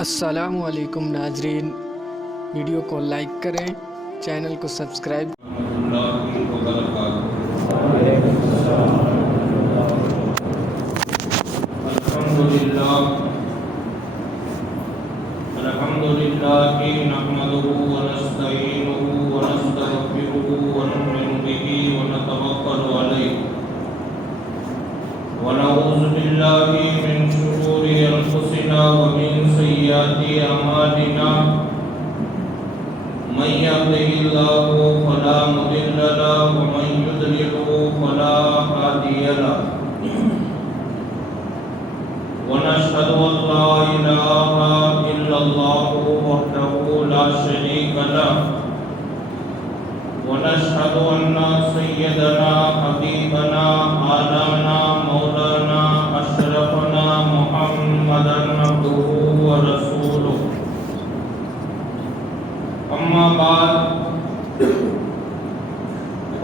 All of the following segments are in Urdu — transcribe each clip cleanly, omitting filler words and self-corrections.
السلام علیکم ناظرین، ویڈیو کو لائک کریں، چینل کو سبسکرائب الحمدللہ نحمدہ ونستعینہ ونستغفرہ ونؤمن بہ ونتوکل علیہ ونعوذ باللہ من شرور انفسنا ومن سیئات اعمالنا من یهدہ اللہ فلا مضل له ومن یضلل فلا ہادی له ونشهد ان لا اله الا الله وحده لا شريك له ونشهد ان سيدنا حبيبنا آلانا مولانا اشرفنا محمدا عبده ورسوله اما بعد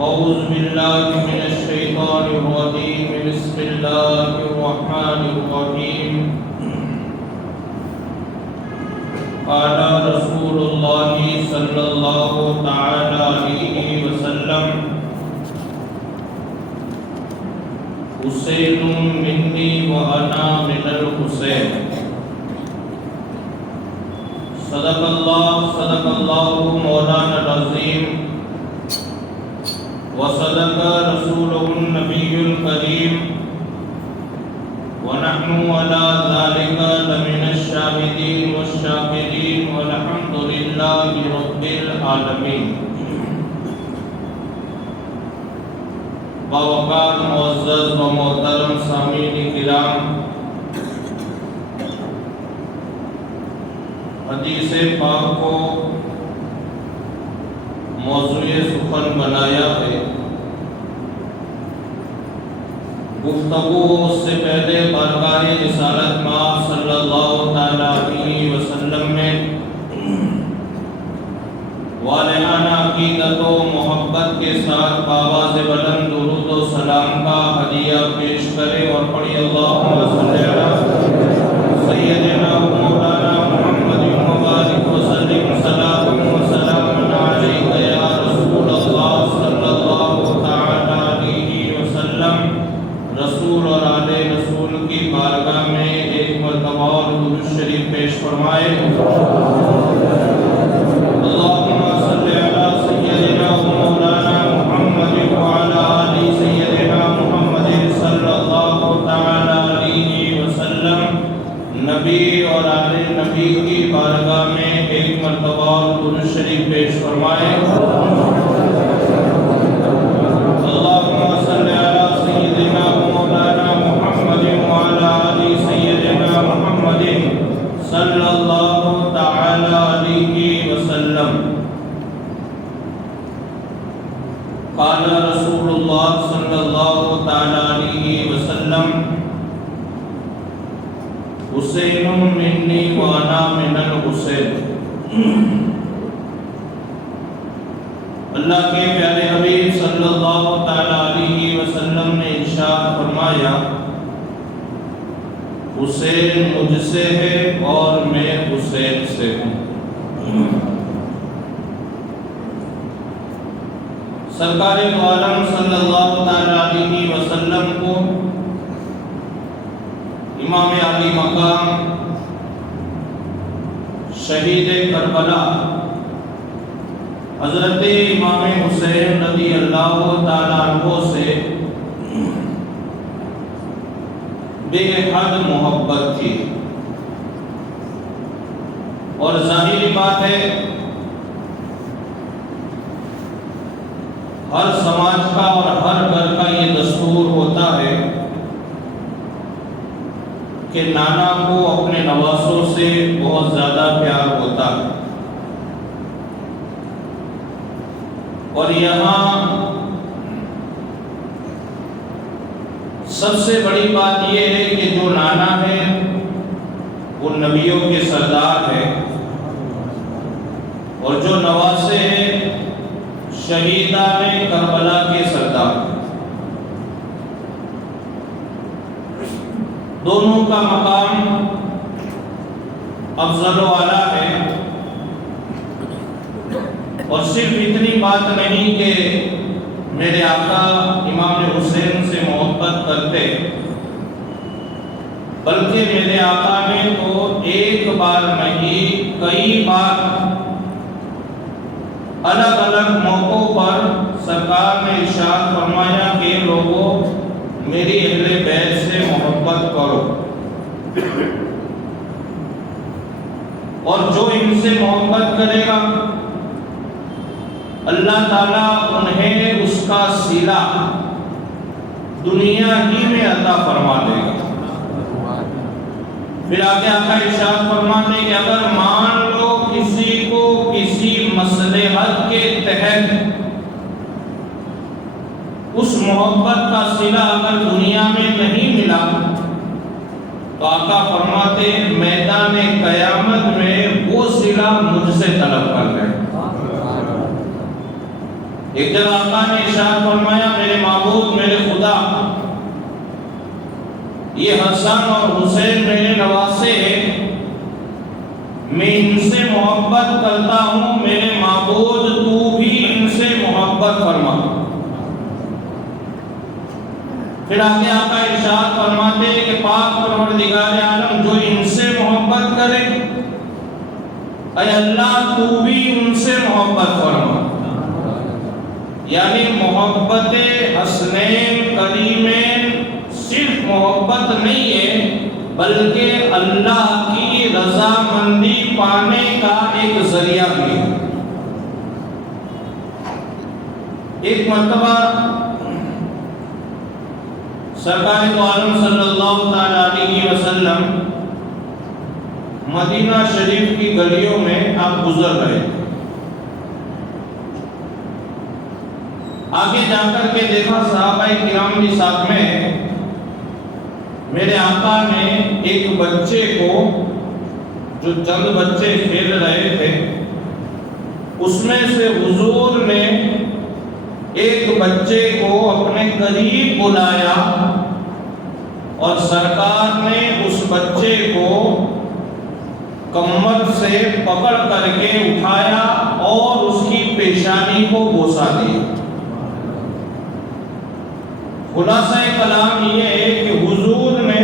اعوذ باللہ من الشیطان الرجیم بسم اللہ الرحمن الرحیم قال رسول اللہ صلی اللہ تعالی علیہ وسلم حسین منی وانا من الحسین صدق اللہ مولانا العظیم وصدق رسوله النبي الكريم ونحن على ذلك لمن الشاهدين والشاكرين والحمد لله رب العالمين. باوقار معزز و محترم سامعین کرام، حدیث پاک کو موضوع سخن بنایا ہے. گفتگو اس سے پہلے بارگاہ رسالت مآب صلی اللہ تعالی علیہ وسلم میں والہانہ عقیدت و محبت کے ساتھ بآواز بلند درود و سلام کا ہدیہ پیش کرے اور پڑھی اللہم صلی علی سیدنا مولانا محمد مبارک وسلم صلاۃ و سلام علیک یا رسول اللہ صلی اللہ تعالی علیہ وسلم. رسول اور آل رسول کی بارگاہ میں ایک مرتبہ اور درود شریف پیش فرمائے. اللہم صلی علی سیدنا مولانا محمد وعلی آل سیدنا محمد صلی اللہ تعالی علیہ وسلم. نبی اور آل نبی کی بارگاہ میں ایک مرتبہ اور درود شریف پیش فرمائے. اللہم صلی علی سیدنا مولانا محمد وعلی آل سیدنا محمد صلی اللہ تعالی علیہ وسلم. قال رسول اللہ صلی اللہ تعالی علیہ وسلم حسین منی وانا من الحسین. اللہ کے پیارے حبیب صلی اللہ تعالی علیہ وسلم نے ارشاد فرمایا حسین مجھ سے ہے اور میں حسین سے ہوں. سرکار دو عالم صلی اللہ تعالی علیہ وسلم کو امام علی مقام شہید کربلا حضرت امام حسین رضی اللہ تعالی عنہ سے بے حد محبت تھی. اور ظاہری بات ہے ہر سماج کا اور ہر گھر کا یہ دستور ہوتا ہے کہ نانا کو اپنے نواسوں سے بہت زیادہ پیار ہوتا ہے. اور یہاں سب سے بڑی بات یہ ہے کہ جو نانا ہے وہ نبیوں کے سردار ہے اور جو نواسے ہیں شہیدان کربلا کے سردار. دونوں کا مقام افضل و اعلیٰ ہے، اور صرف اتنی بات نہیں کہ میرے آقا امام حسین سے محبت کرتے، بلکہ میرے آقا نے تو ایک بار نہیں کئی بار الگ الگ موقعوں پر سرکار نے ارشاد فرمایا کہ لوگوں میری اہل بیت سے محبت کرو، اور جو ان سے محبت کرے گا اللہ تعالیٰ انہیں اس کا صلہ دنیا ہی میں عطا فرما دے گا۔ پھر آگے آقا ارشاد فرماتے کہ اگر مان لو کسی کو کسی مصلحت کے تحت اس محبت کا صلہ اگر دنیا میں نہیں ملا تو آقا فرماتے میدان قیامت میں وہ صلہ مجھ سے طلب کر لیں۔ ایک جگہ آقا نے ارشاد فرمایا میرے معبود میرے خدا، یہ حسن اور حسین میرے نواسے ہیں، میں ان سے محبت کرتا ہوں، میرے معبود تو بھی ان سے محبت فرما۔ پھر آگے آقا ارشاد فرماتے کہ پاک پروردگار عالم جو ان سے محبت کرے اے اللہ تو بھی ان سے محبت فرما۔ یعنی محبت حسنین کریمین صرف محبت نہیں ہے بلکہ اللہ کی رضامندی پانے کا ایک ذریعہ بھی ہے۔ ایک مرتبہ سرکار دو عالم صلی اللہ تعالی علیہ وسلم مدینہ شریف کی گلیوں میں آپ گزر رہے تھے، آگے جا کر کے دیکھا صحابہ کرام کے ساتھ میں میرے آقا نے ایک بچے کو، جو چند بچے کھیل رہے تھے اس میں سے حضور نے ایک بچے کو اپنے قریب بلایا اور سرکار نے اس بچے کو کمر سے پکڑ کر کے اٹھایا اور اس کی پیشانی کو بوسا دیا۔ خلاصہ کلام یہ ہے کہ حضور نے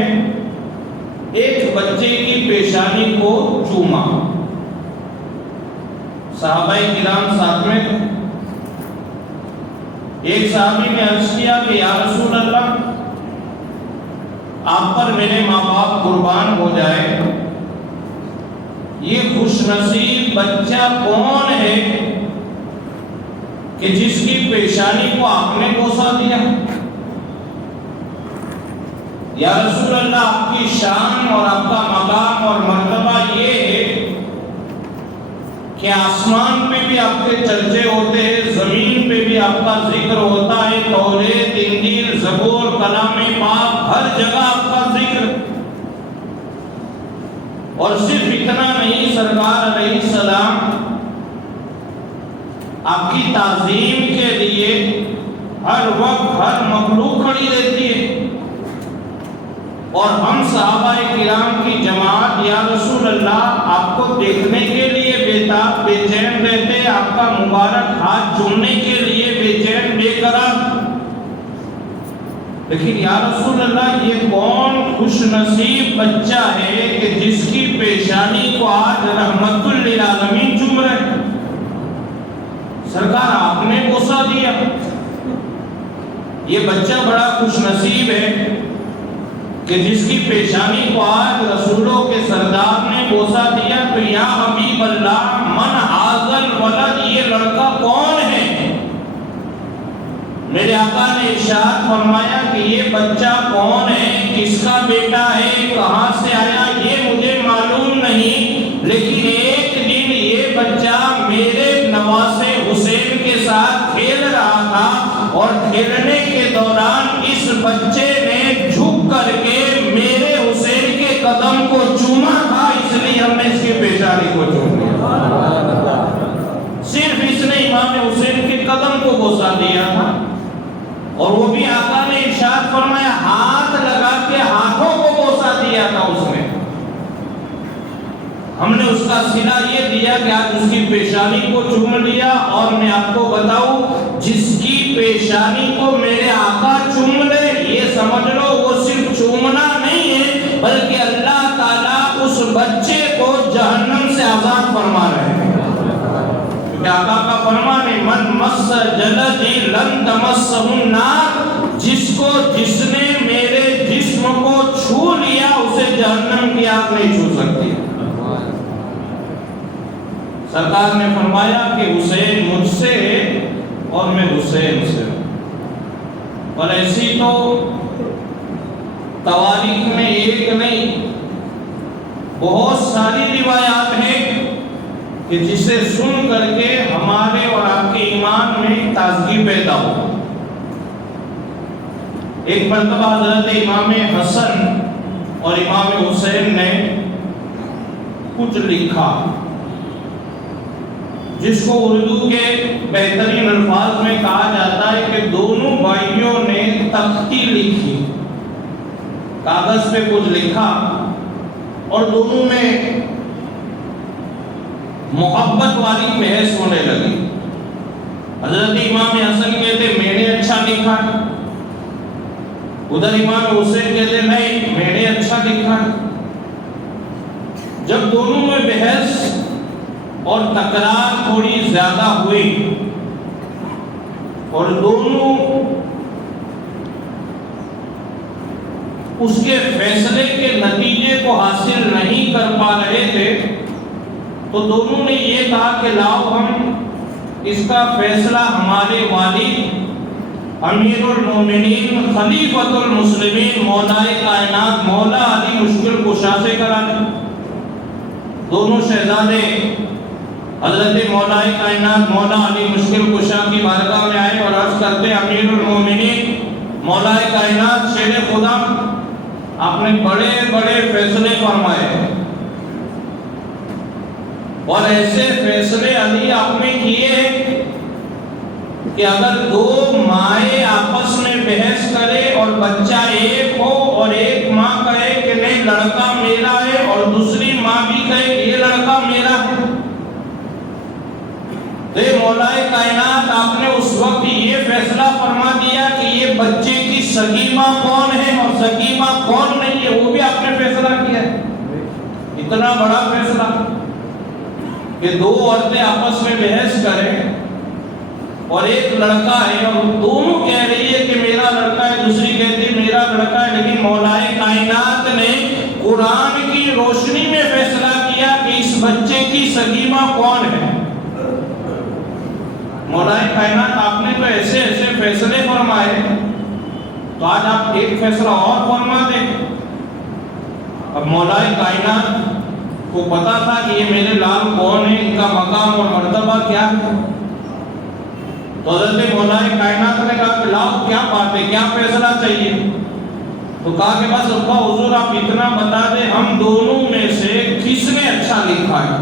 ایک بچے کی پیشانی کو چوما۔ صحابہ کرام ساتھ میں تھے، ایک صحابی نے عرض کیا کہ یا رسول اللہ آپ پر میرے ماں باپ قربان ہو جائے، یہ خوش نصیب بچہ کون ہے کہ جس کی پیشانی کو آپ نے بوسا دیا؟ یا رسول اللہ آپ کی شان اور آپ کا مقام اور مرتبہ یہ ہے کہ آسمان پہ بھی آپ کے چرچے ہوتے ہیں، زمین پہ بھی آپ کا ذکر ہوتا ہے، توریت، انجیل، زبور، کلام پاک، ہر جگہ آپ کا ذکر۔ اور صرف اتنا نہیں، سرکار علیہ السلام آپ کی تعظیم کے لیے ہر وقت ہر مخلوق کھڑی رہتی ہے، اور ہم صحابہ کرام کی جماعت یا رسول اللہ آپ کو دیکھنے کے لیے بےتاب بے چین رہتے، آپ کا مبارک ہاتھ چومنے کے لیے بے چین بے قرار۔ لیکن یا رسول اللہ یہ کون خوش نصیب بچہ ہے کہ جس کی پیشانی کو آج رحمت للعالمین چوم رہے؟ سرکار آپ نے بوسا دیا، یہ بچہ بڑا خوش نصیب ہے کہ جس کی پیشانی کو آج رسولوں کے سردار نے بوسا دیا۔ تو یا حبیب اللہ من حاضل ولد، یہ لڑکا کون ہے؟ میرے آقا نے ارشاد فرمایا کہ یہ بچہ کون ہے، کس کا بیٹا ہے، کہاں سے آیا، یہ مجھے معلوم نہیں، لیکن ایک دن یہ بچہ میرے نواسے حسین کے ساتھ کھیل رہا تھا اور کھیلنے کے دوران اس بچے نے جھک کر کے میرے حسین کے قدم کو چوما تھا، اس لیے ہم نے اس کی پیشانی کو چوم لیا۔ صرف اس نے امام حسین کے قدم کو بوسا دیا تھا، اور وہ بھی آقا نے ارشاد فرمایا ہاتھ لگا کے ہاتھوں کو بوسا دیا تھا اس نے۔ ہم نے اس کا صلہ یہ دیا کہ آج اس کی پیشانی کو چوم لیا، اور میں آپ کو بتاؤں جس کی پیشانی کو میرے آقا چوم لے، یہ سمجھ لو وہ صرف چومنا نہیں ہے بلکہ اللہ تعالیٰ اس بچے کو جہنم سے آزاد فرما رہے ہیں۔ کیونکہ آقا کا فرمان ہے من مس جلدی لن تمسہ النار، جس نے میرے جسم کو چھو لیا اسے جہنم کی آگ نہیں چھو سکتی۔ سرکار نے فرمایا کہ حسین مجھ سے ہے اور میں حسین سے ہوں۔ اور ایسی تو تواریخ میں ایک نہیں بہت ساری روایات ہیں کہ جسے سن کر کے ہمارے اور آپ کے ایمان میں تازگی پیدا ہو۔ ایک مرتبہ حضرت امام حسن اور امام حسین نے کچھ لکھا جس کو اردو کے بہترین الفاظ میں کہا جاتا ہے کہ دونوں بھائیوں نے تختی لکھی، کاغذ پہ کچھ لکھا اور دونوں میں محبت والی بحث ہونے لگی۔ حضرت امام حسن کہتے میں نے اچھا لکھا، ادھر امام حسین کہتے نہیں میں نے اچھا لکھا۔ جب دونوں میں بحث اور تکرار تھوڑی زیادہ ہوئی اور دونوں اس کے فیصلے کے نتیجے کو حاصل نہیں کر پا رہے تھے تو دونوں نے یہ کہا کہ لاؤ ہم اس کا فیصلہ ہمارے والد امیر المومنین خلیفۃ المسلمین مولائے کائنات مولا علی مشکل کشا سے کرا لیں۔ دونوں شہزادے حضرت مولا کائنات مولا علی مشکل کشا کی بارگاہ میں آئے اور عرض کرتے امیر المومنین مولا کائنات شیر خدا آپ نے بڑے بڑے فیصلے فرمائے اور ایسے فیصلے علی آپ نے کیے کہ اگر دو مائیں آپس میں بحث کرے اور بچہ ایک ہو اور ایک ماں کہے کہ نہیں لڑکا میرا ہے اور دوسری ماں بھی کہے کہ یہ لڑکا میرا ہے تو مولا کائنات آپ نے اس وقت یہ فیصلہ فرما دیا کہ یہ بچے کی سگی ماں کون ہے اور سگی ماں کون نہیں ہے وہ بھی آپ نے فیصلہ کیا ہے۔ اتنا بڑا فیصلہ کہ دو عورتیں آپس میں بحث کریں اور ایک لڑکا ہے اور دونوں کہہ رہی ہے کہ میرا لڑکا ہے دوسری کہتی ہے میرا لڑکا ہے، لیکن مولا کائنات نے قرآن کی روشنی میں فیصلہ کیا کہ اس بچے کی سگی ماں کون ہے۔ مولا کائنات آپ نے تو ایسے ایسے فیصلے فرمائے تو آج آپ ایک فیصلہ اور فرما دیں۔ اب مولا کائنات کو پتا تھا کہ یہ میرے لال کون ہے، ان کا مقام اور مرتبہ کیا ہے، تو حضرت مولا کائنات نے کہا کہ لاؤ کیا بات ہے کیا فیصلہ چاہیے، تو کہا کہ بس ابا حضور آپ اتنا بتا دیں ہم دونوں میں سے کس نے اچھا لکھا ہے۔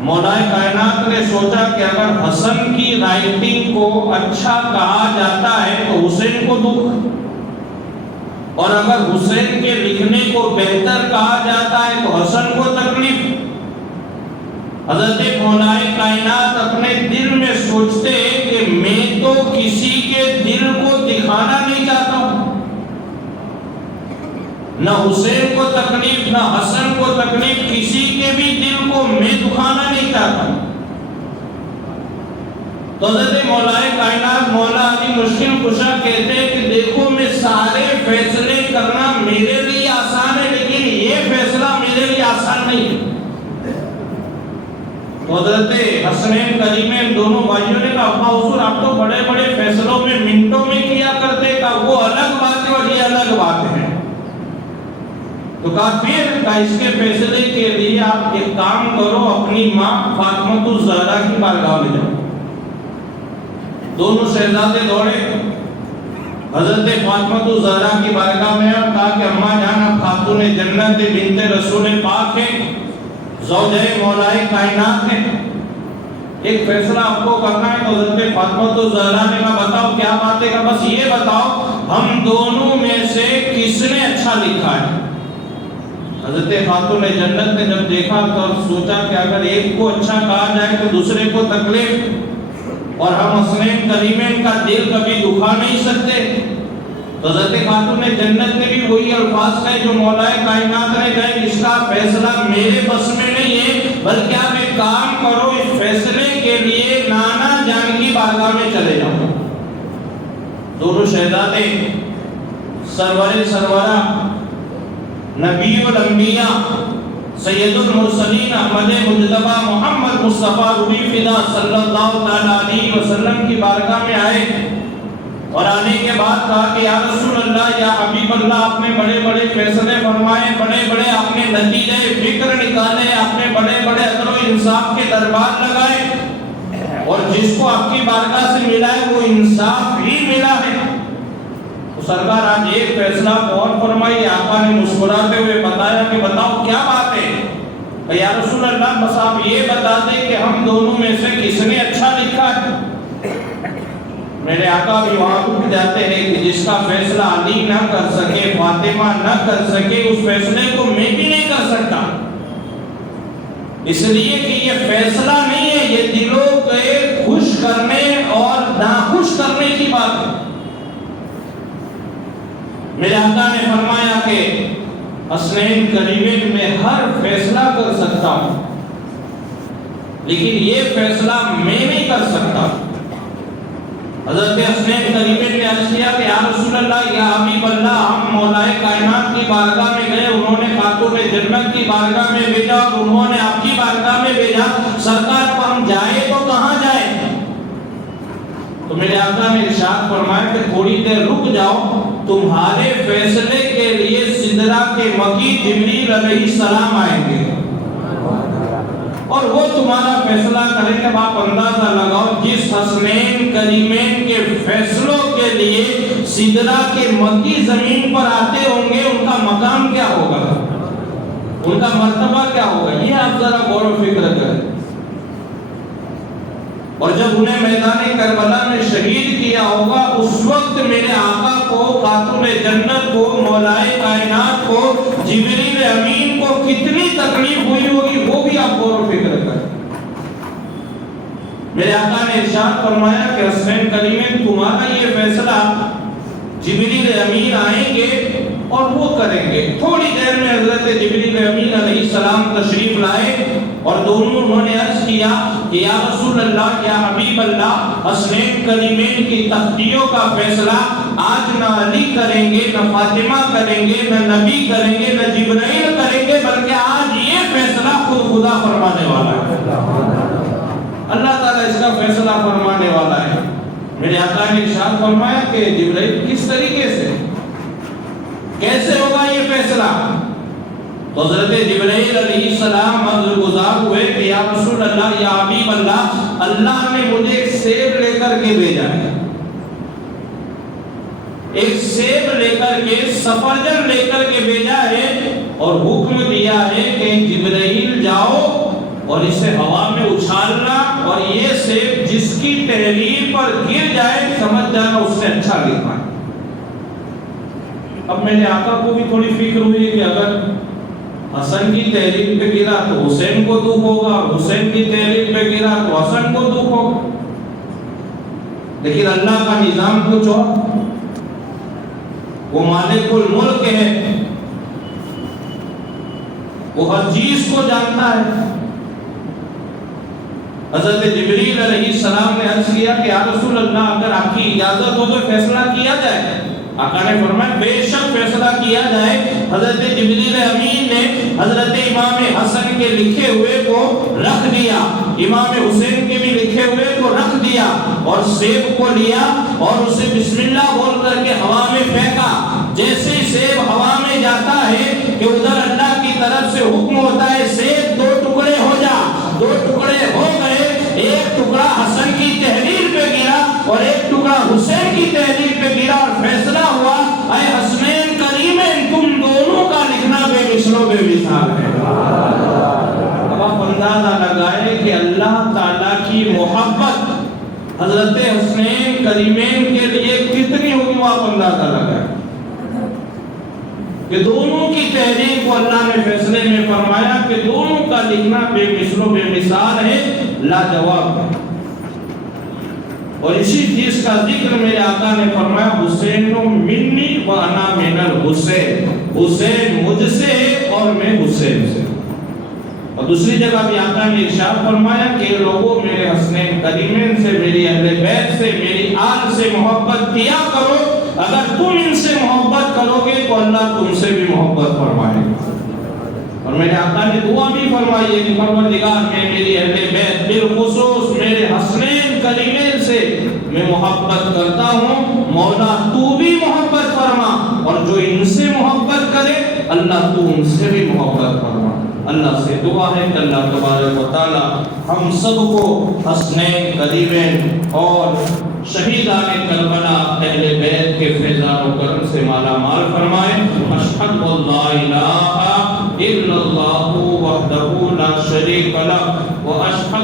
مولا کائنات نے سوچا کہ اگر حسن کی رائٹنگ کو اچھا کہا جاتا ہے تو حسین کو دکھ، اور اگر حسین کے لکھنے کو بہتر کہا جاتا ہے تو حسن کو تکلیف۔ حضرت مولا کائنات اپنے دل میں سوچتے کہ میں تو کسی کے دل کو دکھانا نہیں چاہتا ہوں، نہ حسین کو تکلیف نہ حسن کو تکلیف، کسی کے بھی دل کو میں دکھانا نہیں چاہتا ہوں۔ تو حضرت مولا کائنات مولا علی مشکل کشا کہتے ہیں کہ دیکھو میں سارے فیصلے کرنا میرے لیے آسان ہے لیکن یہ فیصلہ میرے لیے آسان نہیں ہے۔ تو حضرت حسنین کریمین دونوں بھائیوں نے کہا ابا حضور آپ تو بڑے بڑے فیصلوں میں منٹوں میں کیا کرتے، کہا وہ الگ بات ہے اور یہ الگ بات ہے۔ تو کہا پھر اس کے فیصلے کے لیے آپ ایک کام کرو اپنی ماں فاطمہ الزہرا کی بارگاہ میں جاؤ۔ دونوں شہزادے دوڑے حضرت فاطمہ الزہرا کی بارگاہ میں اور کہا کہ اماں جان آپ خاتون جنت بنت رسول پاک ہیں، زوجہ مولا کائنات ہیں، ایک فیصلہ آپ کو کرنا ہے۔ تو حضرت فاطمہ الزہرا نے کہا بتاؤ کیا بات ہے، بس یہ بتاؤ ہم دونوں میں سے کس نے اچھا لکھا ہے۔ حضرت خاتون جنت نے جب دیکھا تو سوچا کہ اگر ایک کو اچھا کہا جائے تو دوسرے کو تکلیف، اور ہم حسنین کریمین کا دل کبھی دکھا نہیں سکتے، تو حضرت خاتون جنت نے بھی وہی الفاظ کہے جو مولا کائنات نے کہے، اس کا فیصلہ میرے بس میں نہیں ہے، بلکہ آپ ایک کام کرو، اس فیصلے کے لیے نانا جان کی بارگاہ میں چلے جاؤ۔ دونوں شہزادے سرور سرورہ نبی الانبیاء سید المرسلین احمد مجتبی محمد مصطفیٰ روح فدا صلی اللہ علیہ وسلم کی بارگاہ میں آئے، اور آنے کے بعد کہا کہ یا رسول اللہ، یا حبیب اللہ، آپ نے بڑے بڑے فیصلے فرمائے، بڑے بڑے آپ نے نتیجے فکر نکالے، آپ نے بڑے بڑے عدل و انصاف کے دربار لگائے، اور جس کو آپ کی بارگاہ سے ملا ہے وہ انصاف ہی ملا ہے۔ تو سرکار آج ایک فیصلہ اور فرمائی۔ آقا نے مسکراتے ہوئے بتایا کہ بتاؤ کیا بات ہے؟ یا رسول اللہ، بس آپ یہ بتا دیں کہ ہم دونوں میں سے کس نے اچھا لکھا ہے۔ میرے آقا بھی وہاں رک جاتے ہیں کہ جس کا فیصلہ علی نہ کر سکے، فاطمہ نہ کر سکے، اس فیصلے کو میں بھی نہیں کر سکتا، اس لیے کہ یہ فیصلہ نہیں ہے، یہ دلوں کے خوش کرنے اور ناخوش کرنے کی بات ہے۔ میرے آقا نے فرمایا کہ حسنین کریمین میں ہر فیصلہ کر سکتا ہوں، لیکن یہ فیصلہ میں نہیں کر سکتا۔ حضرت حسنین کریمین نے عرض کیا کہ یا رسول اللہ، یا حبیب اللہ، ہم مولا کائنات کی بارگاہ میں گئے، انہوں نے خاتون جنت کی بارگاہ میں بھیجا، اور انہوں نے آپ کی بارگاہ میں بھیجا، سرکار کو ہم جائے تو کہاں جائیں؟ تو میرے آقا نے ارشاد فرمایا کہ تھوڑی دیر رک جاؤ، تمہارے فیصلے کے لیے سدرہ کے مکی جبریل علیہ السلام آئیں گے، اور وہ تمہارا فیصلہ کریں گے۔ آپ اندازہ لگاؤ، جس حسنین کریمین کے فیصلوں کے لیے سدرہ کے مکی زمین پر آتے ہوں گے، ان کا مقام کیا ہوگا، ان کا مرتبہ کیا ہوگا، یہ آپ ذرا غور و فکر کریں۔ اور جب انہیں میدان کربلا میں شہید کیا ہوگا، اس وقت میرے آقا کو، خاتون جنت کو، مولا کائنات کو، جبریل امین کو کتنی تکلیف ہوئی ہوگی، وہ بھی آپ غور و فکر کریں۔ میرے آقا نے ارشاد فرمایا کہ حسنین کریمین، تمہارا یہ فیصلہ جبریل امین آئیں گے اور وہ کریں گے۔ تھوڑی دیر میں حضرت جبریل امین علیہ السلام تشریف لائے، اور دونوں انہوں نے عرض کیا کہ یا رسول اللہ، یا حبیب اللہ، حسنین کریمین کی تختیوں کا فیصلہ آج نہ علی کریں گے، نہ فاطمہ کریں گے، نہ نبی کریں گے، نہ جبرائیل کریں گے، بلکہ آج یہ فیصلہ خود خدا فرمانے والا ہے۔ اللہ تعالیٰ اس کا فیصلہ فرمانے والا ہے۔ میرے آقا نے ارشاد فرمایا کہ جبرائیل کس طریقے سے، کیسے ہوگا یہ فیصلہ؟ تو حضرت جبرائیل علیہ السلام عذر گزار ہوئے کہ یا رسول اللہ، یا حبیب اللہ، اللہ نے مجھے ایک سیب لے کر کے بھیجا ہے، ایک سیب لے کر کے، سفرجن لے کر کے بھیجا ہے، اور حکم دیا ہے کہ جبرائیل جاؤ اور اسے ہوا میں اچھالنا، اور یہ سیب جس کی تحریر پر گر جائے سمجھ جانا اس نے اچھا لکھا ہے۔ اب میرے آقا کو بھی تھوڑی فکر ہوئی کہ اگر حسن کی تحریر پہ گرا تو حسین کو دکھ ہوگا، اور حسین کی تحریر پہ گرا تو حسن کو دکھ ہوگا، لیکن اللہ کا نظام کچھ اور، وہ مالک الملک ہے، وہ ہر چیز کو جانتا ہے۔ حضرت جبریل علیہ السلام نے عرض کیا کہ یا رسول اللہ، اگر آپ کی اجازت ہو تو فیصلہ کیا جائے۔ آقا نے فرمایا بے شک فیصلہ کیا جائے۔ حضرت جبریل امین نے حضرت امام حسن کے لکھے ہوئے کو رکھ دیا، امام حسین کے بھی لکھے ہوئے کو رکھ دیا، اور سیب کو لیا اور اسے بسم اللہ بول کر کے ہوا میں پھینکا۔ جیسے ہی سیب ہوا میں جاتا ہے کہ ادھر اللہ کی طرف سے حکم ہوتا ہے سیب دو ٹکڑے ہو جا، دو ٹکڑے ہو گئے، ایک ٹکڑا حسن کی تحریر پہ گرا اور ایک ٹکڑا حسین کی تحریر پہ گرا، اور فیصلہ ہوا اے حسنین کریمین، تم دونوں کا لکھنا بے مثل و بے مثال ہے۔ اب آپ اندازہ لگائے کہ اللہ تعالیٰ کی محبت حضرت حسنین کریمین کے لیے کتنی ہوگی، وہ آپ اندازہ لگائے۔ کہ دونوں کی تحریر کو اللہ نے فیصلے میں فرمایا کہ دونوں کا لکھنا بے مثل و بے مثال ہے، لاجواب ہے۔ اور اسی چیز کا ذکر میرے آقا نے فرمایا حسین منی و انا من الحسین، حسین مجھ سے اور میں حسین سے۔ اور دوسری جگہ بھی آقا نے ارشاد فرمایا کہ لوگوں میرے حسنین کریمین سے، میری اہل بیت سے، میری آل سے محبت کیا کرو، اگر تم ان سے محبت کرو گے تو اللہ تم سے بھی محبت فرمائے گا۔ اور میرے آقا نے دعا بھی فرمائی ہے کہ پروردگار میں میری اہل بیت بالخصوص میرے حسنین کریمین سے میں محبت کرتا ہوں، مولا تو بھی محبت فرما، اور جو ان سے محبت کرے اللہ تو ان سے بھی محبت فرما۔ اللہ سے دعا ہے کہ اللہ تبارک و تعالی ہم سب کو حسنین کریمین اور شہیدان کربلا اہل بیت کے فیضان و کرم سے مالا مال فرمائے۔ اشہد اللہ الہ الا اللہ وحدہ لا شریک لہ واشہد